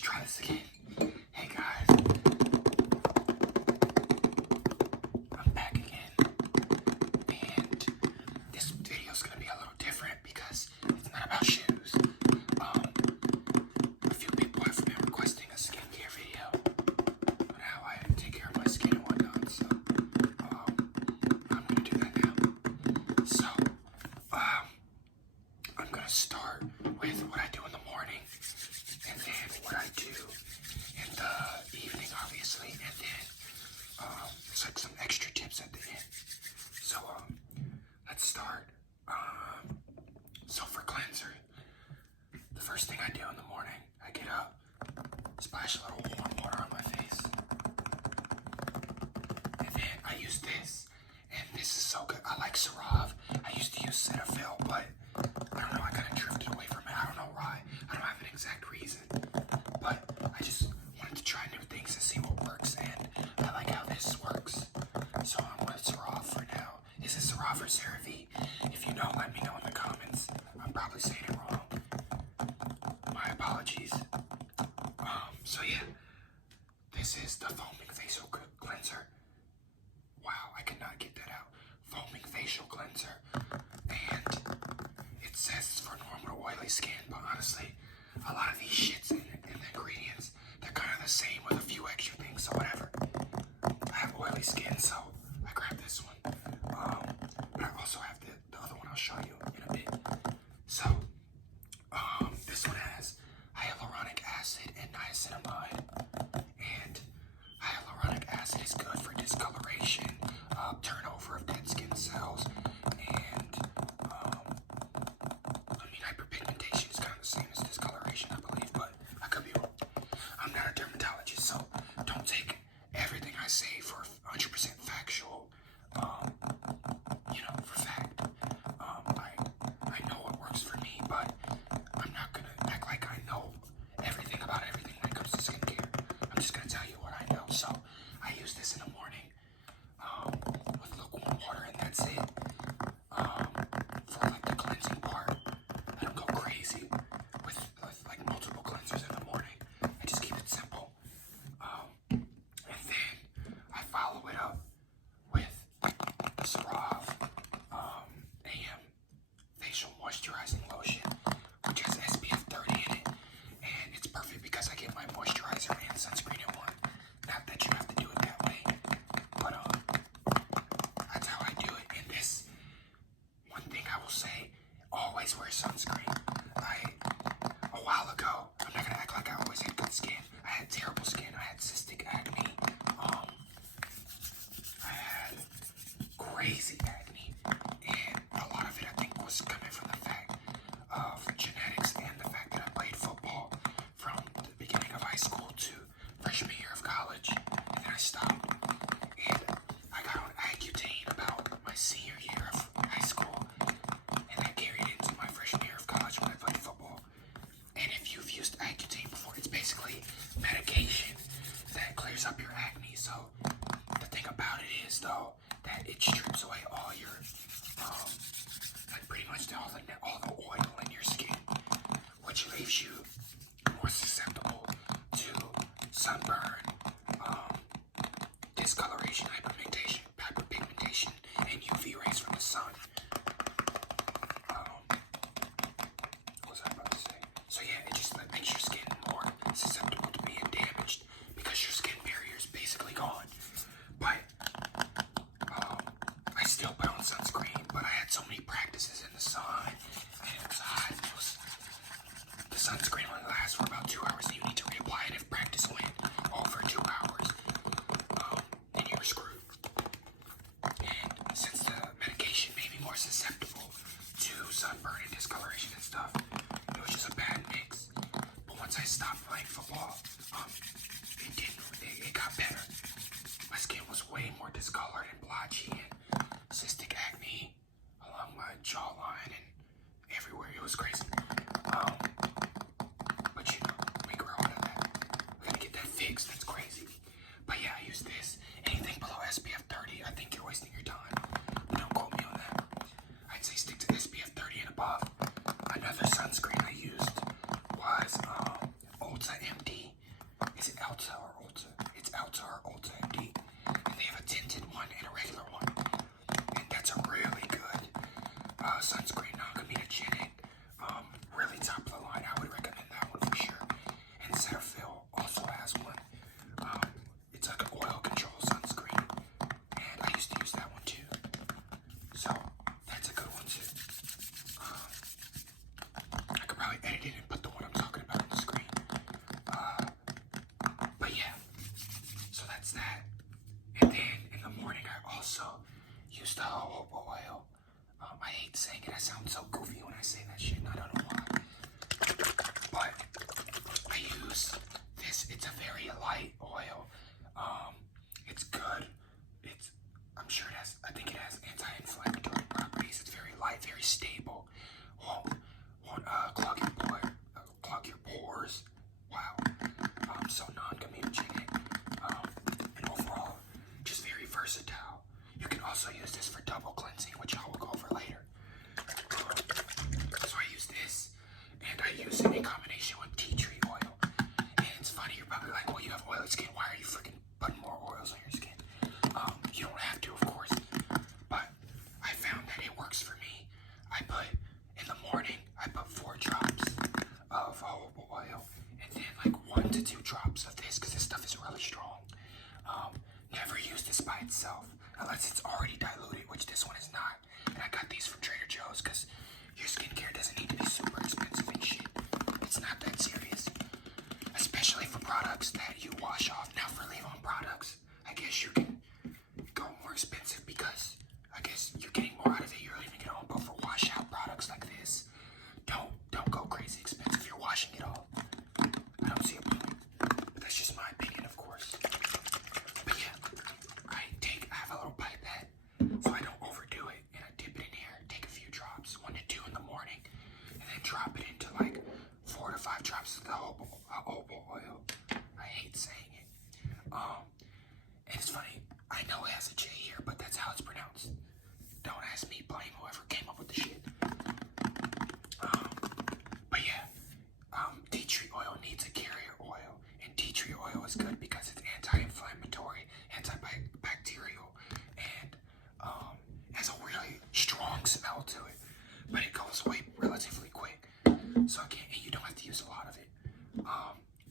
try this again. Hey guys, I'm back again, and this video is gonna be a little different because it's not about shoes. A few people have been requesting a skincare video on how I take care of my skin and whatnot, so I'm gonna do that now. So I'm gonna start with what I do in the morning, and then what I do in the evening, obviously, and then it's like some extra tips at the end. So let's start. So for cleanser, the first thing I do in the morning, I get up, splash a little warm water on my face, and then I use this, and this is so good. I like CeraVe. I used to use Cetaphil, but I don't know, I kind of drifted away from it. I don't know why. I don't have an exact reason, but I just wanted to try new things and see what works, and I like how this works. So I'm with CeraVe for now. Is it CeraVe or CeraVe? If you know, let me know in the comments. I'm probably saying it wrong. My apologies. So yeah, this is the foaming facial cleanser. Wow, I cannot get that out. Foaming facial cleanser, and it says it's for normal oily skin, but honestly, a lot of these shits in the ingredients, they're kind of the same with a few extra things, so whatever. I have oily skin, so I grabbed this one. But I also have the other one I'll show you in a bit. So, this one has hyaluronic acid and niacinamide, and hyaluronic acid is good for discoloration, turnover of dead skin cells, and hyperpigmentation is kind of the same as discoloration, I believe, but I could be wrong. I'm not a dermatologist, so don't take everything I say for 100% factual, for fact. I know what works for me, but I'm not gonna act like I know everything about everything when it comes to skincare. I'm just gonna tell you what I know. So I use this in the morning with lukewarm water, and that's it. For like the cleansing part, I don't go crazy with like multiple cleansers in the morning. I just keep it simple. And then I follow it up with the CeraVe AM facial moisturizing lotion, which has SPF 30 in it, and it's perfect because I get my moisturizer and sunscreen in one. Not that you have to do it that way, but that's how I do it. And this, one thing I will say, always wear sunscreen. A while ago, I'm not gonna act like I always had good skin. I had terrible skin. I had cystic acne. I had crazy acne, and a lot of it I think was coming from the fact of genetics and the fact that I played football from the beginning of high school to freshman year of college, and then I stopped, and I got on Accutane about my senior year of high school, and that carried into my freshman year of college when I played football. And if you've used Accutane before, it's basically medication that clears up your acne. So the thing about it is, though, that it strips away all your, like pretty much all the oil in your skin, which leaves you more susceptible to sunburn, discoloration, hyperpigmentation, and UV rays from the sun. What was I about to say? So yeah, it just makes your skin more susceptible to being damaged because your skin barrier is basically gone. But I still put on sunscreen, but I had so many practices in the sun, and it was hot. The sunscreen only lasts for about 2 hours, and you need to reapply it if practice went over 2 hours. Then you were screwed. And since the medication made me more susceptible to sunburn and discoloration and stuff, it was just a bad mix. But once I stopped playing football, it got better. My skin was way more discolored and blotchy, and cystic acne along my jawline and everywhere. It was crazy. But we grow out of that. We gotta get that fixed. That's crazy. But yeah, I use this. Anything below SPF 30, I think you're wasting your time. But don't quote me on that. I'd say stick to SPF 30 and above. Another sunscreen I used was Ulta MD. by itself, unless it's already diluted, which this one is not. And I got these from Trader Joe's because your skincare doesn't need to be super expensive and shit. It's not that serious, especially for products that you wash off. Now for leave-on products, I guess you can go more expensive because I guess you're getting more out of it. You're leaving it on. But for wash out products like this, don't go crazy expensive. You're washing it off. I don't see a point. But that's just my opinion, of course. But yeah, I have a little pipette so I don't overdo it, and I dip it in here. Take a few drops, 1 to 2 in the morning, and then drop it into like 4 to 5 drops of the jojoba oil. I hate saying it. And it's funny. I know it has a J here, but that's how it's pronounced. Don't ask me. Blame whoever came up with the shit. But yeah, tea tree oil needs a carrier oil, and tea tree oil is good because it's anti-inflammatory, antibacterial, and has a really strong smell to it. But it goes away relatively quick, so and you don't have to use a lot of it.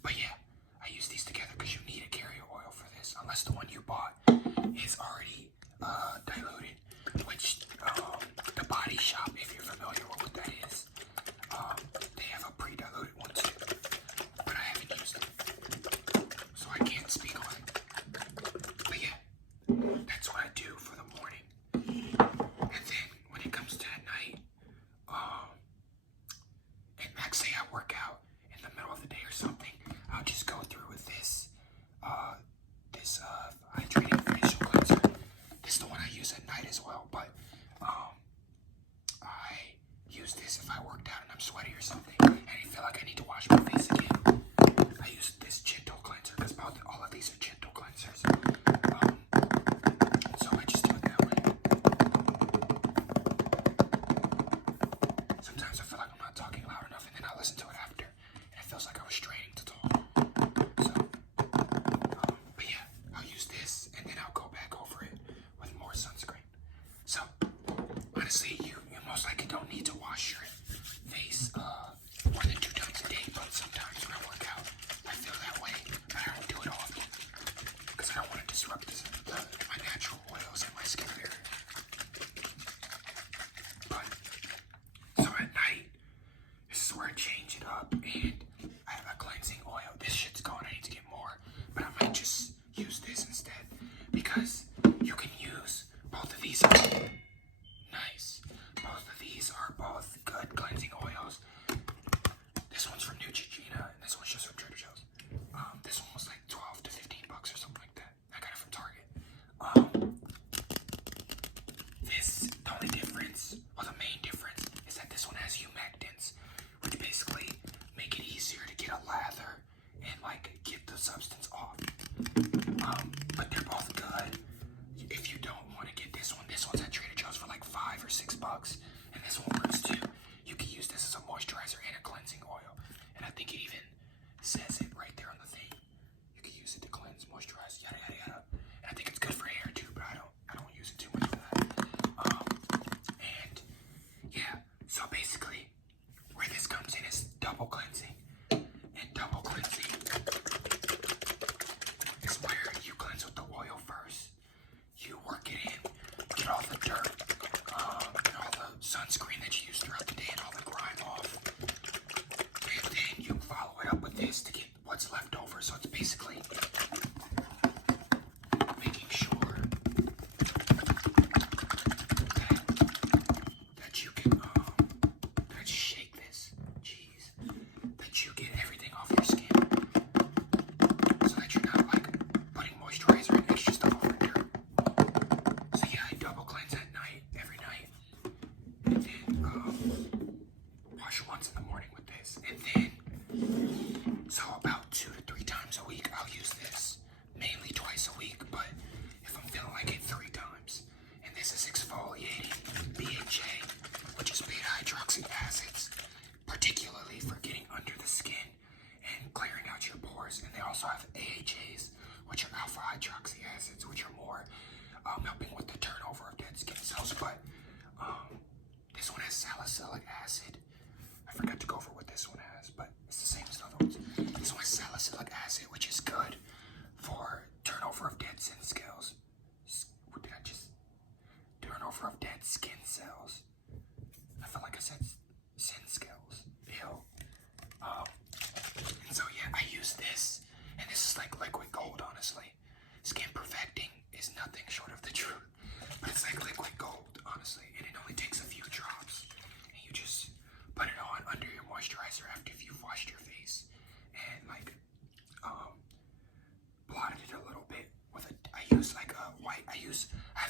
But yeah, I use these together because you need a carrier oil for this, unless the one you bought is already diluted, which the Body Shop, if you're familiar with what that is, they have a pre-diluted one too, but I haven't used it, so I can't speak on it. But yeah, that's what I do for the morning. And then when it comes to at night, and like say I work out in the middle of the day or something, I'll just go through with this hydrating facial cleanser. This is the one I use at night as well, but I use this if I worked out and I'm sweaty or something and I feel like I need to wash my face again. I use this gentle cleanser because all of these are gentle cleansers. So I just do it that way. Sometimes I feel like I'm not talking loud enough, and then I listen to it after and it feels like I was straining to talk. So, but yeah, I'll use this and then I'll go back over it with more sunscreen. So, honestly, you most likely don't need to wash your face more than 2 times a day, but sometimes when I work out, I feel that way, but I don't do it often because I don't want to disrupt my natural oils and my skin barrier. But, so at night, this is where I change it up, and I have a cleansing oil. This shit's gone, I need to get more, but I might just use this instead because you can use both of these. Nice. Both of these are both good cleansing oils. This one's from Neutrogena, and this one's just from Trader Joe's. This one was like 12 to 15 bucks or something like that. I got it from Target. The only difference, or the main difference, is that this one has humectants, which basically make it easier to get a lather and like get the substance off. But they're both good. If you don't want to get this one's at Trader Joe's for like 5 or 6 bucks, and this one works too. You can use this as a moisturizer and a cleansing oil, and I think it even says it right there on the thing. You can use it to cleanse, moisturize, yada yada yada. And I think it's good for hair too, but I don't use it too much for that. And yeah, so basically, where this comes in is double cleansing, and double cleansing is where you cleanse with the oil first. You work it in, get all the dirt, and all the sunscreen that you use throughout the day and all the grime off. And then you follow it up with this to get what's left over. So it's basically making sure that you can, I just shake this, jeez, that you get everything off your skin so that you're not like putting moisturizer and extra stuff over dirt. So yeah, I double cleanse at night, every night, and then wash once in the morning with this, and then so about 2 to 3 times a week I'll use this, mainly twice a week, but if I'm feeling like it, 3 times. And this is exfoliating BHA, which is beta hydroxy acids, particularly for getting under the skin and clearing out your pores. And they also have AHAs, which are alpha hydroxy acids, which are more helping with the turnover of dead skin cells. But this one has salicylic acid. I forgot to go over what this one has, but it's the same as the other ones. This one has salicylic acid, which is good for turnover of dead skin cells.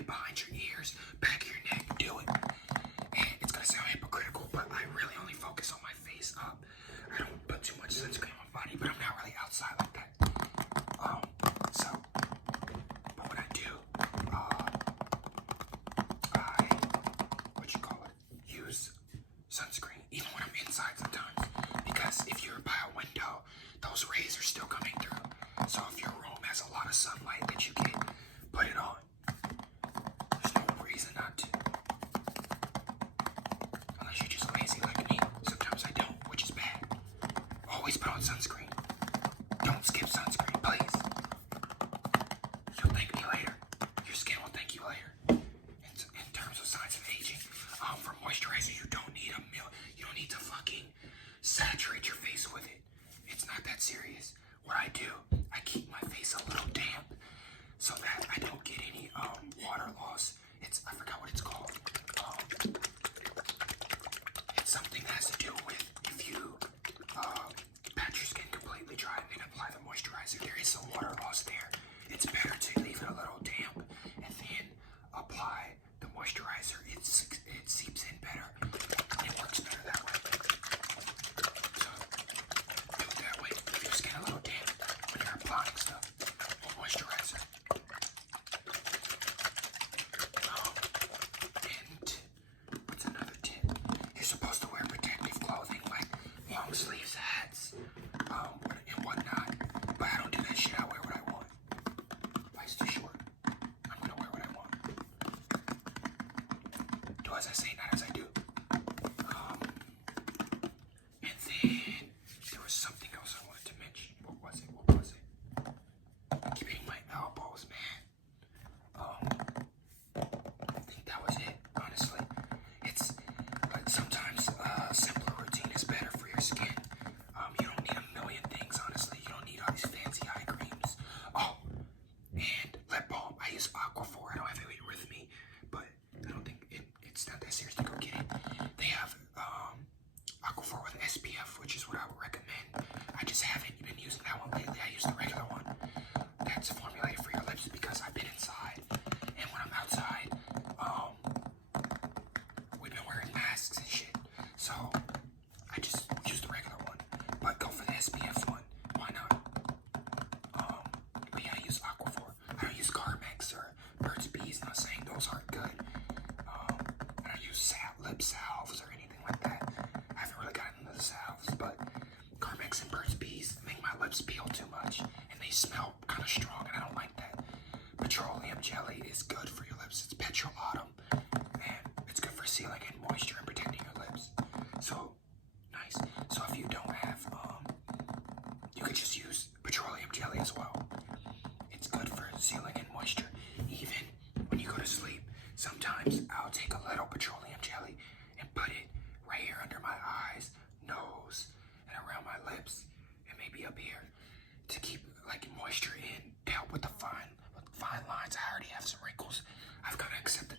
way behind your ears, back of your neck. Do it. And it's gonna sound hypocritical, but I really only focus on my face up. I don't put too much sunscreen on my body, but I'm not really outside like that. But when I do, use sunscreen, even when I'm inside sometimes. Because if you're by a window, those rays are still coming through. So if your room has a lot of sunlight that you get, put it on. There's no reason not to. Unless you're just lazy like me. Sometimes I don't, which is bad. Always put on sunscreen. Don't skip sunscreen, please. You'll thank me later. Your skin will thank you later. In terms of signs of aging, for moisturizer, you don't need you don't need to fucking saturate your face with it. It's not that serious. What I do, I keep my face a little damp so that I don't get any water loss. I forgot what it's called. It's something that has to do with if you pat your skin completely dry and then apply the moisturizer, there is some water loss there. It's better to leave it a little damp and then apply the moisturizer. It seeps in better. It works better that way. So do it that way. Leave your skin a little damp when you're applying stuff or moisturizer. And what's another tip? You're supposed to wear protective clothing like long sleeves, hats, and whatnot. But I don't do that shit. I wear what I want. Life's too short. I'm gonna wear what I want. Do as I say, not as I do. And then there was something else I wanted to mention. What was it? I keep hitting my elbows, man. I think that was it, honestly. It's like sometimes a simpler routine is better for your skin. You don't need a million things, honestly. You don't need all these fancy eye creams. Oh, and lip balm. I use Aquaphor. I don't have it with me, but I don't think it's not that serious to go get it. They have Aquaphor with SPF, which is what I would recommend. I just haven't been using that one lately. I use the regular one. That's formulated for your lips because I've been inside, and when I'm outside, we've been wearing masks and shit. So I just use the regular one, but go for the SPF one. Why not? But yeah, I use Aquaphor. I don't use Carmex or Burt's Bees. Not saying those aren't good. I don't use lip salves or anything like that. I haven't really gotten into the salves, but Carmex and Burt's Bees make my lips peel too much, and they smell kind of strong, and I don't like that. Petroleum jelly is good for your lips. It's petrolatum, and it's good for sealing in moisture and protecting your lips. So nice. So if you don't have, you could just use petroleum jelly as well. It's good for sealing in moisture. Even when you go to sleep, sometimes I'll take a little petroleum jelly and put it right here under my eyes, nose, and around my lips, and maybe up here to keep like moisture in, to help with the fine lines. I already have some wrinkles. I've got to accept